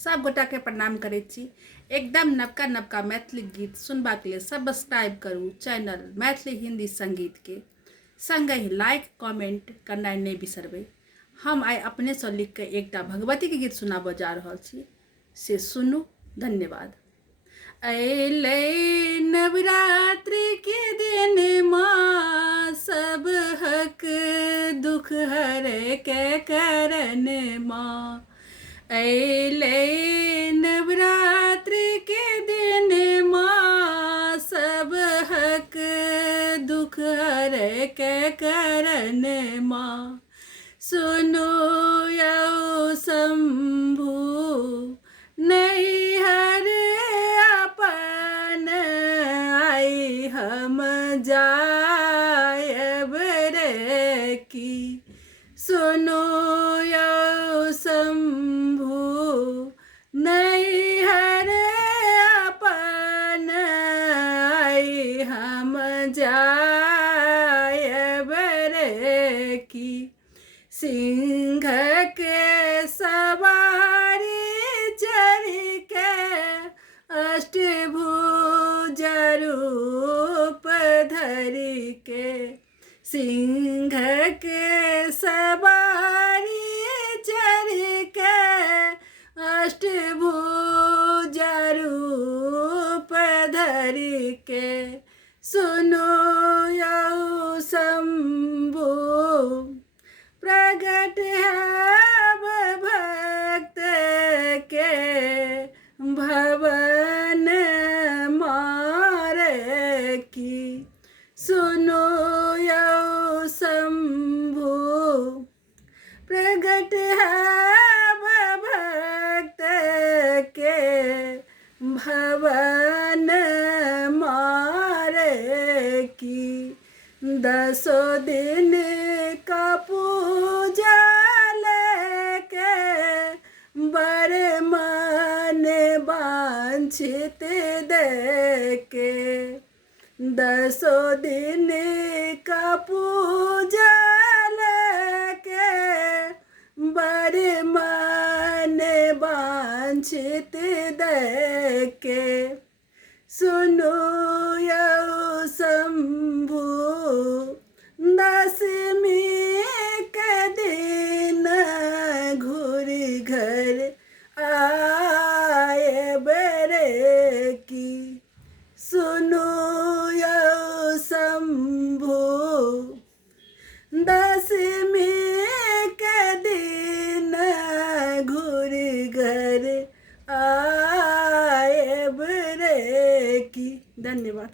सब गोटा के प्रणाम करै छी। एकदम नवका नवका मैथिली गीत सुनबाक लेल सब्सक्राइब करू चैनल मैथिली हिंदी संगीत के। संगहि लाइक कमेंट करनाइ नहीं बिसरबै। हम आइ अपनेसँ लिख के एकटा भगवती के गीत सुनाबऽ जा रहल छी, से सुनू। धन्यवाद। अयलै नवरात्रि के दिन माँ, सब हक दुख हरै के करन माँ। अयलै नवरात्रि के दिन माँ, सब हक दुख हरै के करन माँ। सुनु यौ शंभु नैहर अपन, आई हम जायब रे की। सुनु यौ शंभु नैहर अपन, आई हम जायब रे की। सिंह के सवारी चढ़ के, अष्टभुज रूप धरि के। सिंह के सवारी चढ़ के, अष्टभुज रूप धरि के। सुनु यौ शंभु प्रगट हैब भक्त के, भवन मारे की। सुनु यौ शंभु प्रगट हैब भक्त के, भवन मारे की। 10 दिन का पूजा लेके, बर मन वांछित देके। 10 दिन का पूजा लेके, बर मन वांछित देके। सुनु यौ शंभु दशमी के दिन, घूरि घर आयब रे की। सुनु यौ शंभु दशमी के दिन, घूरि घर आयब रे की। धन्यवाद।